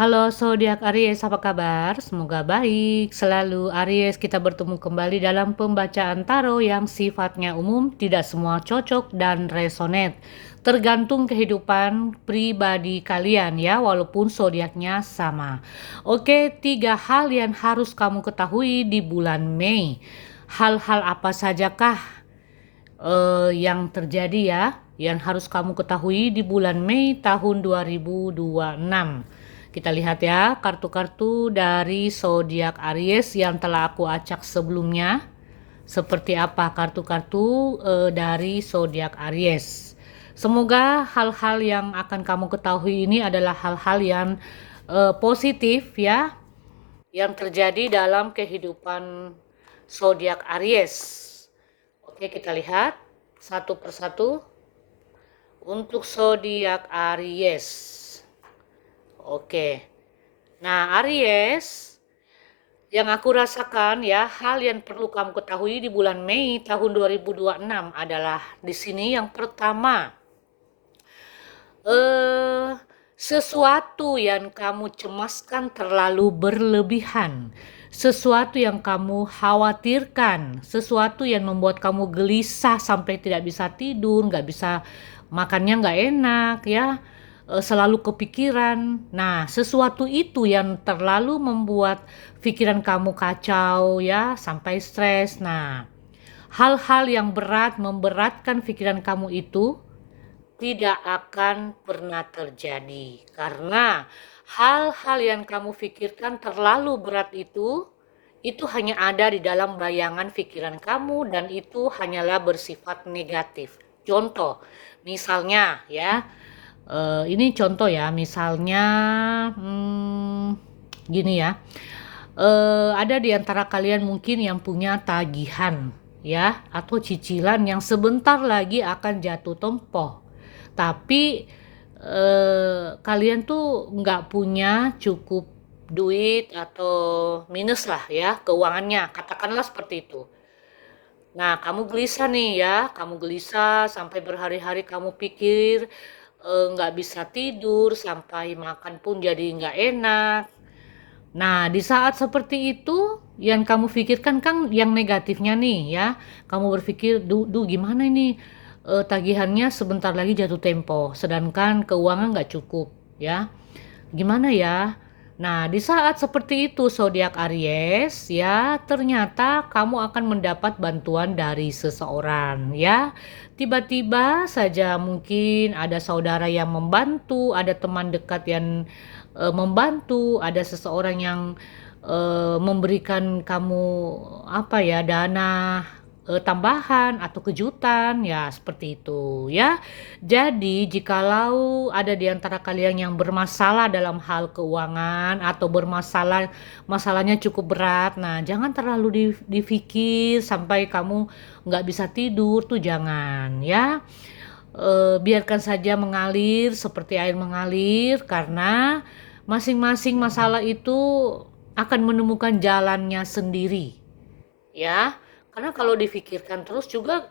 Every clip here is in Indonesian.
Halo zodiak Aries, apa kabar? Semoga baik selalu Aries. Kita bertemu kembali dalam pembacaan tarot yang sifatnya umum, tidak semua cocok dan resonate. Tergantung kehidupan pribadi kalian ya, walaupun zodiaknya sama. Oke, 3 hal yang harus kamu ketahui di bulan Mei. Hal-hal apa sajakah yang terjadi ya, yang harus kamu ketahui di bulan Mei tahun 2026. Kita lihat ya kartu-kartu dari zodiak Aries yang telah aku acak sebelumnya. Seperti apa kartu-kartu dari zodiak Aries. Semoga hal-hal yang akan kamu ketahui ini adalah hal-hal yang positif ya, yang terjadi dalam kehidupan zodiak Aries. Oke, kita lihat satu persatu untuk zodiak Aries. Oke. Nah, Aries, yang aku rasakan ya, hal yang perlu kamu ketahui di bulan Mei tahun 2026 adalah di sini yang pertama, eh sesuatu yang kamu cemaskan terlalu berlebihan, sesuatu yang kamu khawatirkan, sesuatu yang membuat kamu gelisah sampai tidak bisa tidur, nggak bisa makannya nggak enak ya, selalu kepikiran. Nah, sesuatu itu yang terlalu membuat pikiran kamu kacau ya, sampai stres. Nah, hal-hal yang berat memberatkan pikiran kamu itu tidak akan pernah terjadi karena hal-hal yang kamu pikirkan terlalu berat itu hanya ada di dalam bayangan pikiran kamu dan itu hanyalah bersifat negatif. Contoh, misalnya ya, ini contoh ya, misalnya gini ya, ada di antara kalian mungkin yang punya tagihan ya atau cicilan yang sebentar lagi akan jatuh tempo, tapi kalian tuh nggak punya cukup duit atau minus lah ya keuangannya, katakanlah seperti itu. Nah, kamu gelisah nih ya, kamu gelisah sampai berhari-hari kamu pikir, nggak bisa tidur, sampai makan pun jadi nggak enak. Nah, di saat seperti itu, yang kamu pikirkan kan yang negatifnya nih ya. Kamu berpikir, duh gimana ini, tagihannya sebentar lagi jatuh tempo, sedangkan keuangan nggak cukup ya. Gimana ya? Nah, di saat seperti itu zodiak Aries ya, ternyata kamu akan mendapat bantuan dari seseorang ya. Tiba-tiba saja mungkin ada saudara yang membantu, ada teman dekat yang membantu, ada seseorang yang memberikan kamu apa ya, dana tambahan atau kejutan ya, seperti itu ya. Jadi jikalau ada di antara kalian yang bermasalah dalam hal keuangan atau masalahnya cukup berat, nah jangan terlalu dipikir sampai kamu nggak bisa tidur tuh, jangan ya. Biarkan saja mengalir seperti air mengalir, karena masing-masing masalah itu akan menemukan jalannya sendiri ya. Karena kalau difikirkan terus juga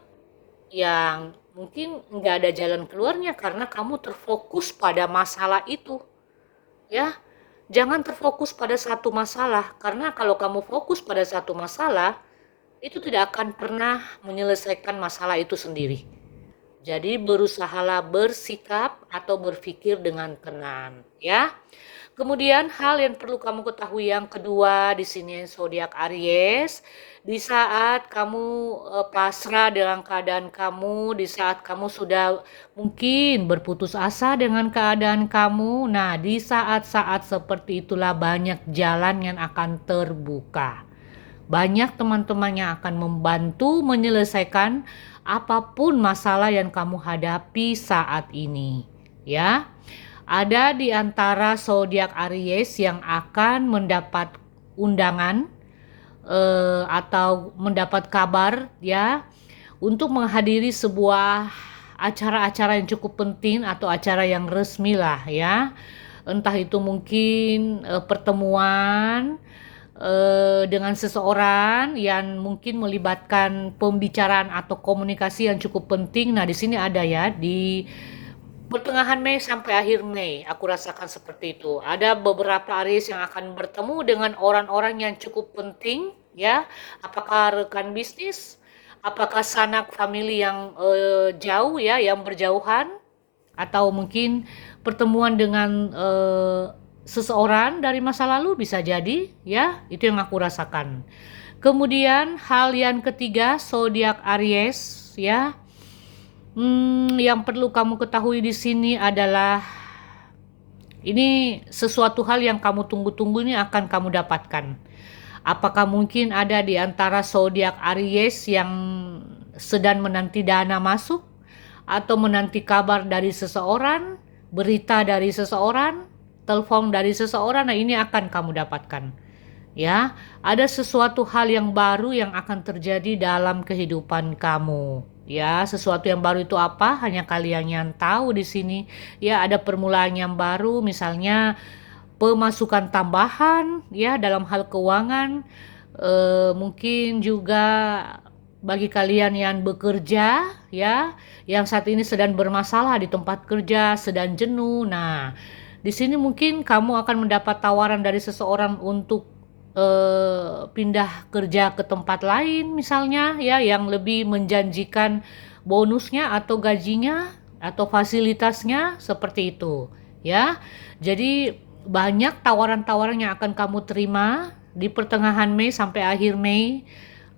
yang mungkin nggak ada jalan keluarnya karena kamu terfokus pada masalah itu ya. Jangan terfokus pada satu masalah, karena kalau kamu fokus pada satu masalah itu tidak akan pernah menyelesaikan masalah itu sendiri. Jadi berusahalah bersikap atau berpikir dengan tenang ya. Kemudian hal yang perlu kamu ketahui yang kedua di sini zodiak Aries, di saat kamu pasrah dengan keadaan kamu, di saat kamu sudah mungkin berputus asa dengan keadaan kamu, nah di saat-saat seperti itulah banyak jalan yang akan terbuka. Banyak teman-teman yang akan membantu menyelesaikan apapun masalah yang kamu hadapi saat ini ya. Ada di antara zodiak Aries yang akan mendapat undangan atau mendapat kabar ya untuk menghadiri sebuah acara-acara yang cukup penting atau acara yang resmi lah ya. Entah itu mungkin pertemuan dengan seseorang yang mungkin melibatkan pembicaraan atau komunikasi yang cukup penting. Nah, di sini ada ya, di Pertengahan Mei sampai akhir Mei, aku rasakan seperti itu. Ada beberapa Aries yang akan bertemu dengan orang-orang yang cukup penting, ya. Apakah rekan bisnis, apakah sanak famili yang jauh ya, yang berjauhan, atau mungkin pertemuan dengan seseorang dari masa lalu bisa jadi, ya. Itu yang aku rasakan. Kemudian hal yang ketiga, zodiak Aries, ya. Yang perlu kamu ketahui di sini adalah ini sesuatu hal yang kamu tunggu-tunggu ini akan kamu dapatkan. Apakah mungkin ada di antara zodiak Aries yang sedang menanti dana masuk atau menanti kabar dari seseorang, berita dari seseorang, telepon dari seseorang? Nah, ini akan kamu dapatkan. Ya, ada sesuatu hal yang baru yang akan terjadi dalam kehidupan kamu. Ya, sesuatu yang baru itu apa? Hanya kalian yang tahu di sini. Ya, ada permulaan yang baru, misalnya pemasukan tambahan, ya, dalam hal keuangan. Mungkin juga bagi kalian yang bekerja, ya, yang saat ini sedang bermasalah di tempat kerja, sedang jenuh. Nah, di sini mungkin kamu akan mendapat tawaran dari seseorang untuk pindah kerja ke tempat lain misalnya, ya, yang lebih menjanjikan bonusnya atau gajinya atau fasilitasnya seperti itu, ya. Jadi banyak tawaran-tawaran yang akan kamu terima di pertengahan Mei sampai akhir Mei,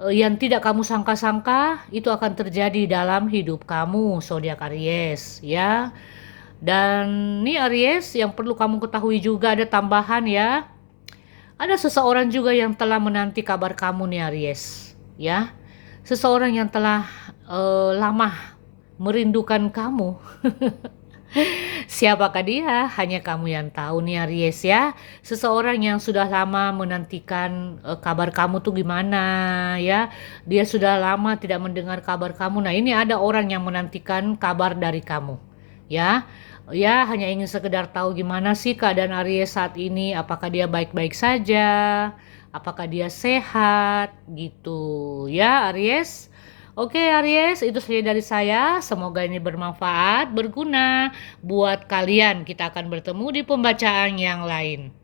yang tidak kamu sangka-sangka itu akan terjadi dalam hidup kamu, zodiak Aries, ya. Dan nih Aries, yang perlu kamu ketahui juga ada tambahan, ya. Ada seseorang juga yang telah menanti kabar kamu nih Aries, ya. Seseorang yang telah lama merindukan kamu. Siapakah dia? Hanya kamu yang tahu nih Aries, ya. Seseorang yang sudah lama menantikan kabar kamu tuh gimana, ya. Dia sudah lama tidak mendengar kabar kamu. Nah, ini ada orang yang menantikan kabar dari kamu, ya. Ya, hanya ingin sekedar tahu gimana sih keadaan Aries saat ini, apakah dia baik-baik saja, apakah dia sehat, gitu. Ya, Aries. Oke, Aries, itu saja dari saya. Semoga ini bermanfaat, berguna buat kalian. Kita akan bertemu di pembacaan yang lain.